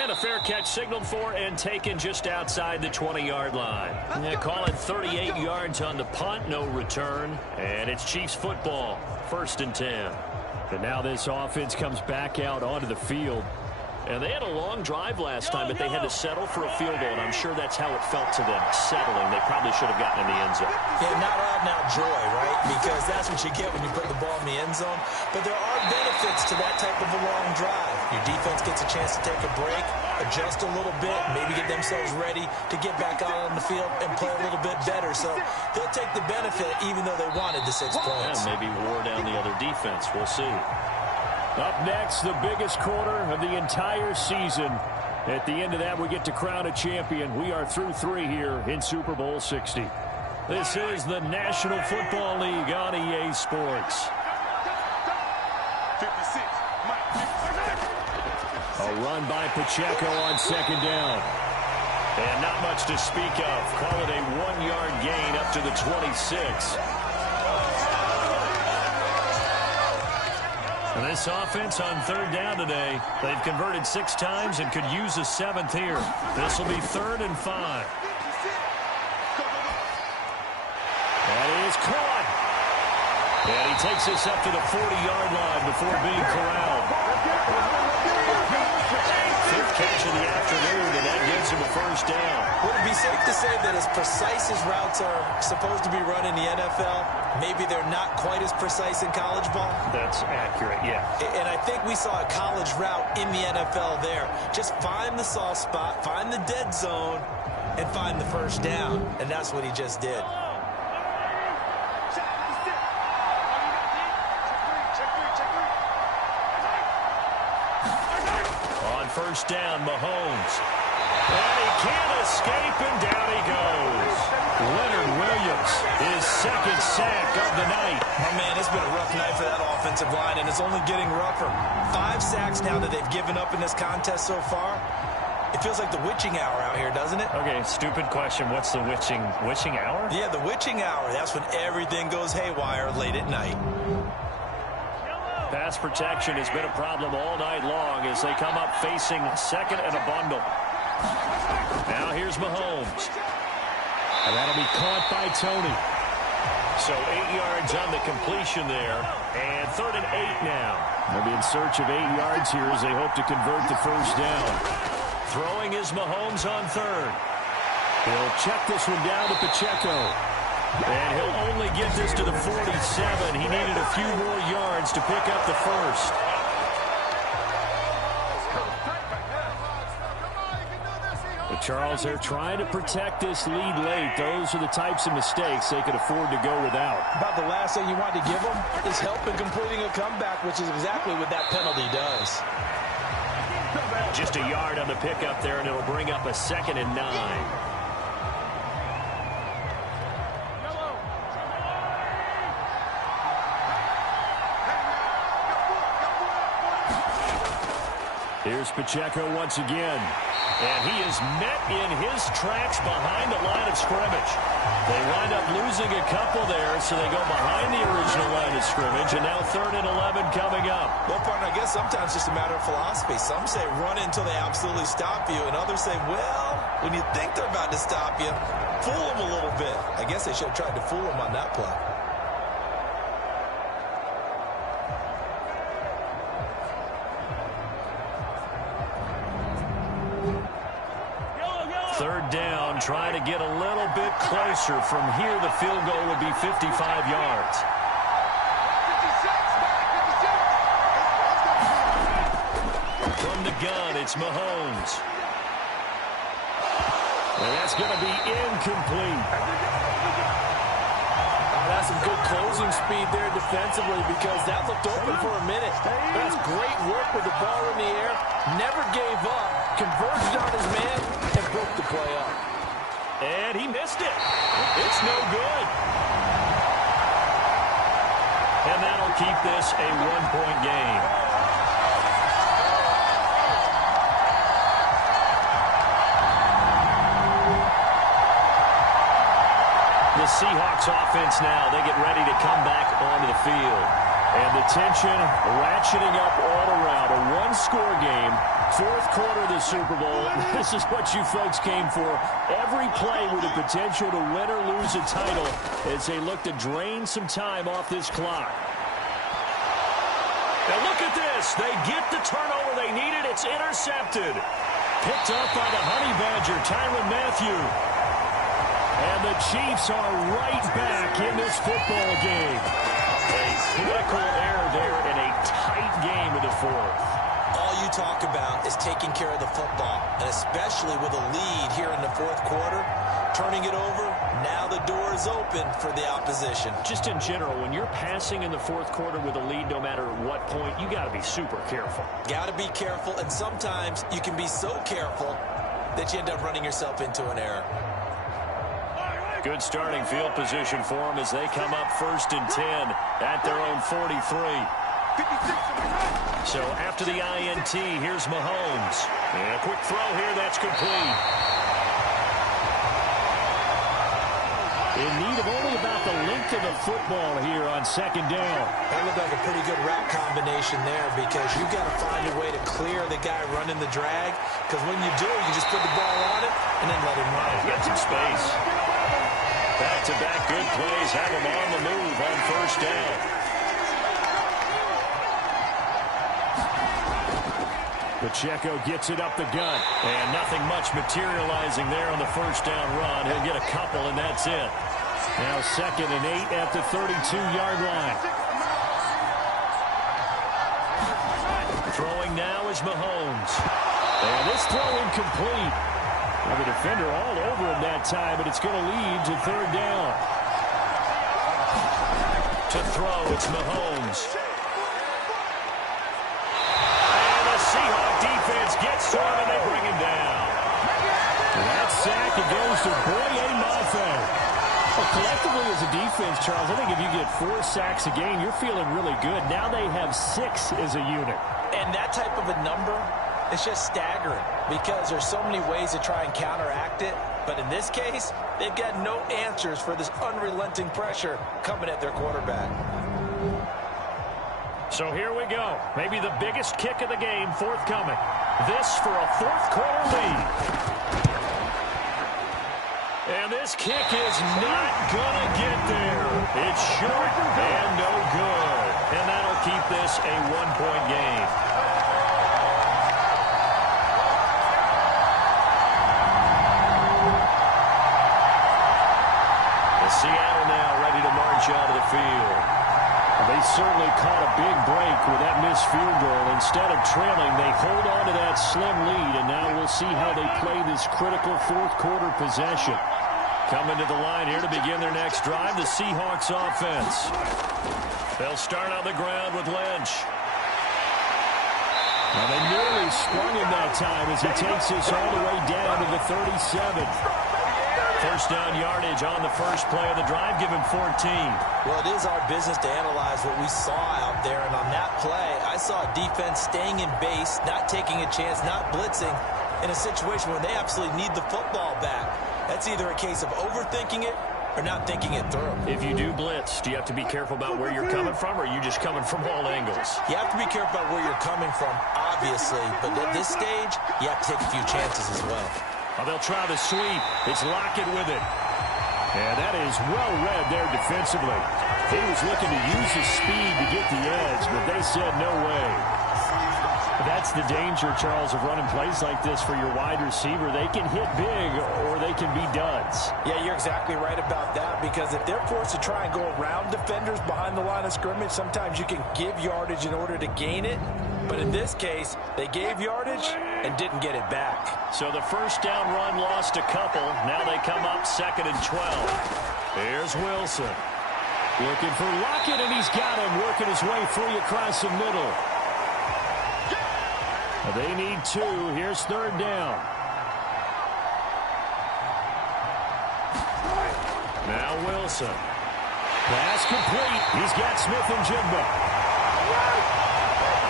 And a fair catch signaled for and taken just outside the 20-yard line. Yeah, call it 38 yards on the punt, no return. And it's Chiefs football, 1st and 10. And now this offense comes back out onto the field. And they had a long drive last time, but they had to settle for a field goal, and I'm sure that's how it felt to them, settling. They probably should have gotten in the end zone. Yeah, not out-and-out joy, right? Because that's what you get when you put the ball in the end zone. But there are benefits to that type of a long drive. Your defense gets a chance to take a break, adjust a little bit, maybe get themselves ready to get back out on the field and play a little bit better. So they'll take the benefit even though they wanted the 6 points. Yeah, maybe wore down the other defense. We'll see. Up next, the biggest quarter of the entire season. At the end of that, we get to crown a champion. We are through 3 here in Super Bowl 60. This is the National Football League on EA Sports. 56, Mike, 56. A run by Pacheco on second down. And not much to speak of. Call it a 1-yard gain up to the 26. And this offense on third down today, they've converted 6 times and could use a 7th here. This will be 3rd and 5. That is caught. And he takes this up to the 40-yard line before being corralled. 5th catch of the afternoon, and that gives him a 1st down. Would it be safe to say that as precise as routes are supposed to be run in the NFL, maybe they're not quite as precise in college ball? That's accurate, yeah. And I think we saw a college route in the NFL there. Just find the soft spot, find the dead zone, and find the 1st down. And that's what he just did. On 1st down, Mahomes. And he can't escape, and down he goes. Leonard Williams, his 2nd sack of the night. Oh, man, it's been a rough night for that offensive line, and it's only getting rougher. 5 sacks now that they've given up in this contest so far. It feels like the witching hour out here, doesn't it? Okay, stupid question. What's the witching hour? Yeah, the witching hour. That's when everything goes haywire late at night. Pass protection has been a problem all night long as they come up facing 2nd and a bundle. Now here's Mahomes. And that'll be caught by Tony. So 8 yards on the completion there. And 3rd and 8 now. They'll be in search of 8 yards here as they hope to convert the 1st down. Throwing is Mahomes on 3rd. He'll check this one down to Pacheco. And he'll only get this to the 47. He needed a few more yards to pick up the 1st. But Charles, they're trying to protect this lead late. Those are the types of mistakes they could afford to go without. About the last thing you want to give them is help in completing a comeback, which is exactly what that penalty does. Just a yard on the pickup there, and it'll bring up a 2nd and 9. Here's Pacheco once again. And he is met in his tracks behind the line of scrimmage. They wind up losing a couple there, so they go behind the original line of scrimmage, and now 3rd and 11 coming up. Well, partner, I guess sometimes it's just a matter of philosophy. Some say run it until they absolutely stop you, and others say, well, when you think they're about to stop you, fool them a little bit. I guess they should have tried to fool them on that play. 3rd down, trying to get a little bit closer. From here, the field goal would be 55 yards. From the gun, it's Mahomes. And that's going to be incomplete. That's some good closing speed there defensively because that looked open for a minute. That's great work with the ball in the air. Never gave up. Converged on his man and broke the play up. And he missed it. It's no good. And that'll keep this a 1-point game. The Seahawks offense now, they get ready to come back onto the field. And the tension ratcheting up all around. A one-score game, 4th quarter of the Super Bowl. This is what you folks came for. Every play with the potential to win or lose a title as they look to drain some time off this clock. And look at this. They get the turnover they needed. It's intercepted. Picked up by the Honey Badger, Tyrann Mathieu. And the Chiefs are right back in this football game. A critical error there in a tight game in the fourth. All you talk about is taking care of the football, and especially with a lead here in the fourth quarter, turning it over, now the door is open for the opposition. Just in general, when you're passing in the fourth quarter with a lead, no matter what point, you got to be super careful. Got to be careful, and sometimes you can be so careful that you end up running yourself into an error. Good starting field position for them as they come up 1st and 10 at their own 43. So after the INT, here's Mahomes. And a quick throw here, that's complete. In need of only about the length of the football here on 2nd down. That looked like a pretty good route combination there because you've got to find a way to clear the guy running the drag, because when you do, you just put the ball on it and then let him run. Get some space. Back-to-back good plays have him on the move on 1st down. Pacheco gets it up the gut, and nothing much materializing there on the 1st down run. He'll get a couple, and that's it. Now 2nd and 8 at the 32-yard line. Throwing now is Mahomes. And this throw incomplete. Well, the defender all over him that time, but it's going to lead to 3rd down. To throw, it's Mahomes. And the Seahawk defense gets to him, and they bring him down. And that sack, it goes to Boye Mafe. Well, collectively as a defense, Charles, I think if you get 4 sacks a game, you're feeling really good. Now they have 6 as a unit. And that type of a number, it's just staggering because there's so many ways to try and counteract it. But in this case, they've got no answers for this unrelenting pressure coming at their quarterback. So here we go. Maybe the biggest kick of the game forthcoming. This for a fourth quarter lead. And this kick is not going to get there. It's short and no good. And that'll keep this a one-point game. Seattle now ready to march out of the field. They certainly caught a big break with that missed field goal. Instead of trailing, they hold on to that slim lead, and now we'll see how they play this critical fourth quarter possession. Coming to the line here to begin their next drive, the Seahawks offense. They'll start on the ground with Lynch. Now they nearly sprung him that time as he takes this all the way down to the 37. First down yardage on the first play of the drive, give him 14. Well, it is our business to analyze what we saw out there, and on that play, I saw a defense staying in base, not taking a chance, not blitzing, in a situation where they absolutely need the football back. That's either a case of overthinking it or not thinking it through. If you do blitz, do you have to be careful about where you're coming from, or are you just coming from all angles? You have to be careful about where you're coming from, obviously, but at this stage, you have to take a few chances as well. Well, they'll try the sweep. It's Lockett with it. And that is well read there defensively. He was looking to use his speed to get the edge, but they said no way. That's the danger, Charles, of running plays like this for your wide receiver. They can hit big or they can be duds. Yeah, you're exactly right about that, because if they're forced to try and go around defenders behind the line of scrimmage, sometimes you can give yardage in order to gain it. But in this case, they gave yardage and didn't get it back. So the first down run lost a couple. Now they come up 2nd and 12. Here's Wilson. Looking for Lockett, and he's got him working his way free across the middle. They need 2. Here's 3rd down. Now Wilson. Pass complete. He's got Smith and Jigba.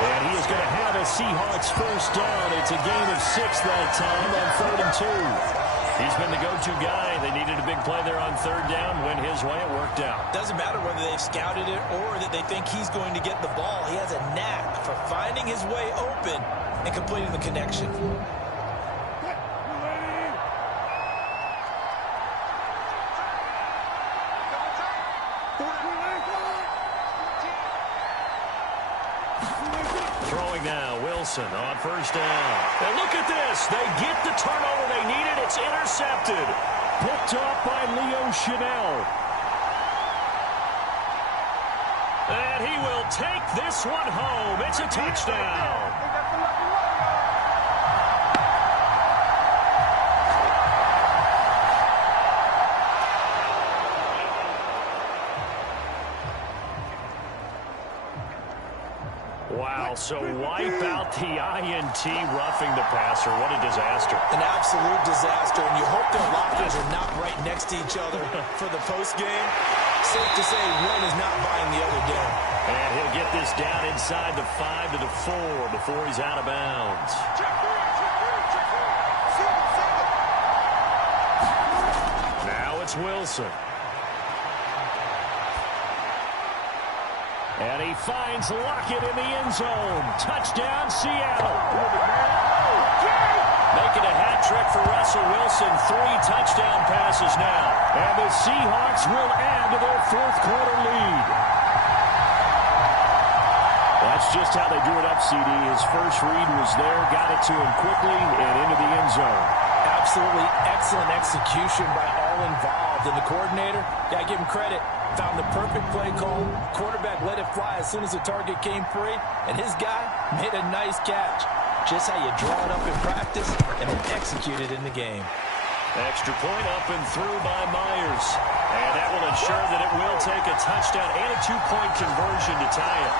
And he is going to have a Seahawks first down. It's a gain of 6 that time on 3rd and 2. He's been the go-to guy. They needed a big play there on 3rd down. Went his way. It worked out. Doesn't matter whether they've scouted it or that they think he's going to get the ball. He has a knack for finding his way open and completing the connection. Wilson on first down. And look at this. They get the turnover they needed. It's intercepted. Picked off by Leo Chanel. And he will take this one home. It's a touchdown. Wow, so wipe out the INT roughing the passer. What a disaster. An absolute disaster, and you hope their lockers are not right next to each other for the postgame. Safe to say one is not buying the other down. And he'll get this down inside the 5 to the 4 before he's out of bounds. Now it's Wilson. And he finds Lockett in the end zone. Touchdown, Seattle. Making a hat trick for Russell Wilson. 3 touchdown passes now. And the Seahawks will add to their fourth-quarter lead. That's just how they drew it up, CD. His first read was there, got it to him quickly, and into the end zone. Absolutely excellent execution by all involved. And the coordinator, got to give him credit, found the perfect play call. Quarterback let it fly as soon as the target came free, and his guy made a nice catch. Just how you draw it up in practice and then execute it in the game. Extra point up and through by Myers. And that will ensure that it will take a touchdown and a 2-point conversion to tie it.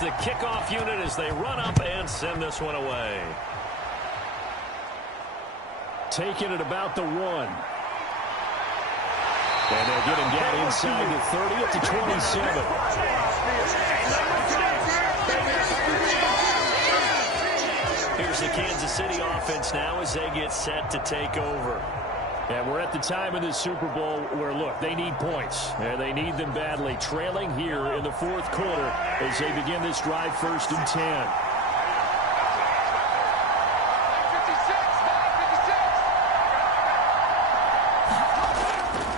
The kickoff unit as they run up and send this one away. Taking it about the 1. And they'll get him down inside the 30 at the 27. Here's the Kansas City offense now as they get set to take over. And we're at the time in the Super Bowl where, look, they need points. And they need them badly. Trailing here in the fourth quarter as they begin this drive 1st and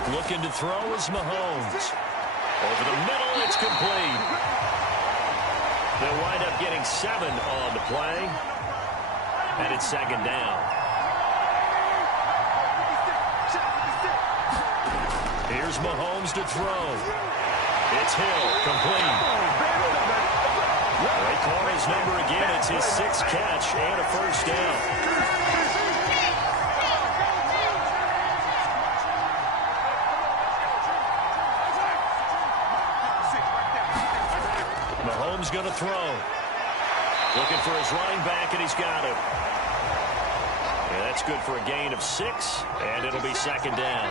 10. Looking to throw is Mahomes. Over the middle, it's complete. They'll wind up getting 7 on the play. And it's 2nd down. Here's Mahomes to throw. It's Hill, complete. They call his number again. It's his 6th catch and a first down. Mahomes going to throw. Looking for his running back, and he's got him. Yeah, that's good for a gain of 6, and it'll be 2nd down.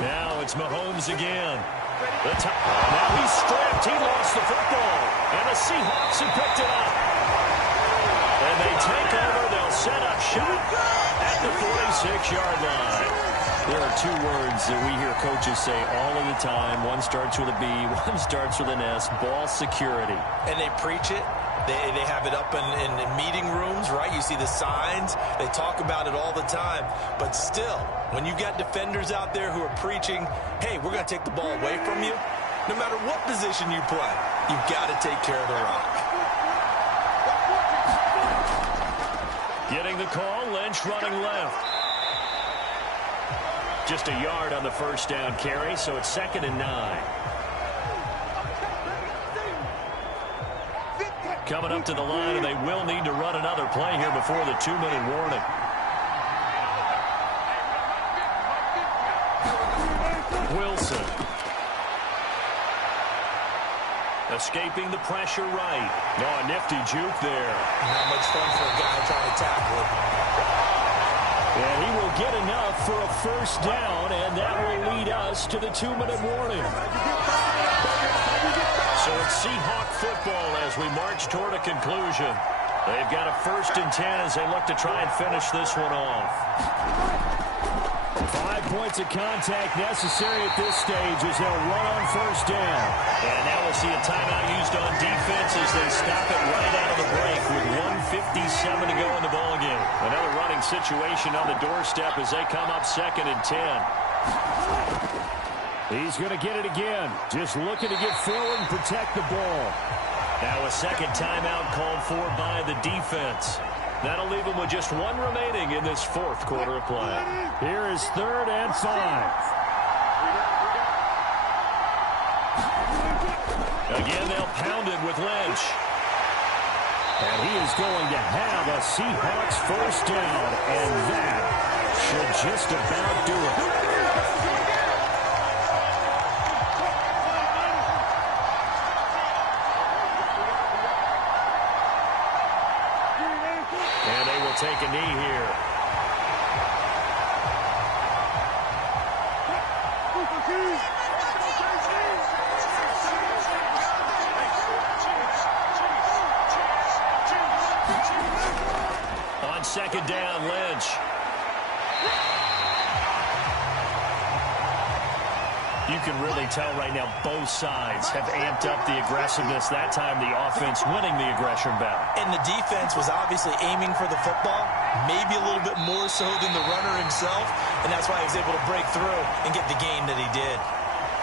Now it's Mahomes again. Now he's stripped. He lost the football. And the Seahawks have picked it up. And they take over. They'll set up shop at the 46-yard line. There are 2 words that we hear coaches say all of the time. One starts with a B, one starts with an S. Ball security. And they preach it. They have it up in meeting rooms, right? You see the signs. They talk about it all the time. But still, when you got defenders out there who are preaching, hey, we're going to take the ball away from you, no matter what position you play, you've got to take care of the rock. Getting the call, Lynch running left. Just a yard on the first down carry, so it's 2nd and 9. Coming up to the line, and they will need to run another play here before the 2-minute warning. Wilson. Escaping the pressure right. Oh, a nifty juke there. Not much fun for a guy trying to tackle it. And he will get enough for a first down, and that will lead us to the 2-minute warning. So it's Seahawk football as we march toward a conclusion. They've got a 1st and 10 as they look to try and finish this one off. 5 points of contact necessary at this stage as they'll run on first down. And now we'll see a timeout used on defense as they stop it right out of the break with 1:57 to go in the ball game. Another running situation on the doorstep as they come up 2nd and 10. He's going to get it again. Just looking to get forward and protect the ball. Now a second timeout called for by the defense. That'll leave them with just 1 remaining in this 4th quarter of play. Here is 3rd and 5. Again, they'll pound it with Lynch. And he is going to have a Seahawks first down, and that should just about do it. Take a knee here. On 2nd down, Lynch. You can really tell right now both sides have amped up the aggressiveness. That time the offense winning the aggression battle. And the defense was obviously aiming for the football, maybe a little bit more so than the runner himself, and that's why he was able to break through and get the gain that he did.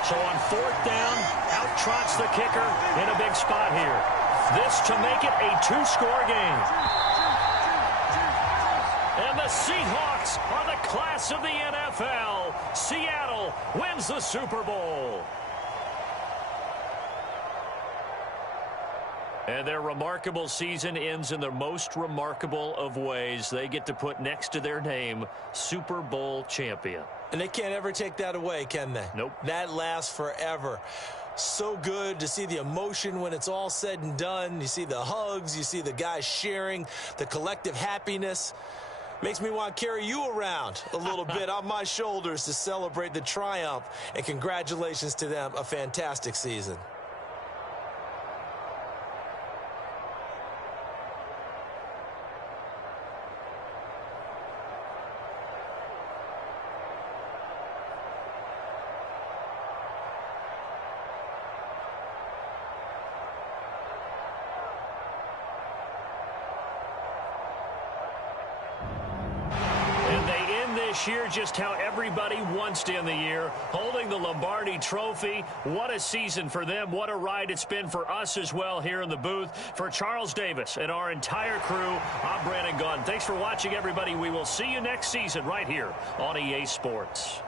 So on 4th down, out trots the kicker in a big spot here. This to make it a 2-score game. And the Seahawks are the class of the NFL. Seattle wins the Super Bowl. And their remarkable season ends in the most remarkable of ways. They get to put next to their name, Super Bowl champion. And they can't ever take that away, can they? Nope. That lasts forever. So good to see the emotion when it's all said and done. You see the hugs, you see the guys sharing, the collective happiness. Makes me want to carry you around a little bit on my shoulders to celebrate the triumph. And congratulations to them. A fantastic season. This year, just how everybody wants to end the year, holding the Lombardi Trophy. What a season for them. What a ride it's been for us as well here in the booth. For Charles Davis and our entire crew, I'm Brandon Gaudin. Thanks for watching, everybody. We will see you next season right here on EA Sports.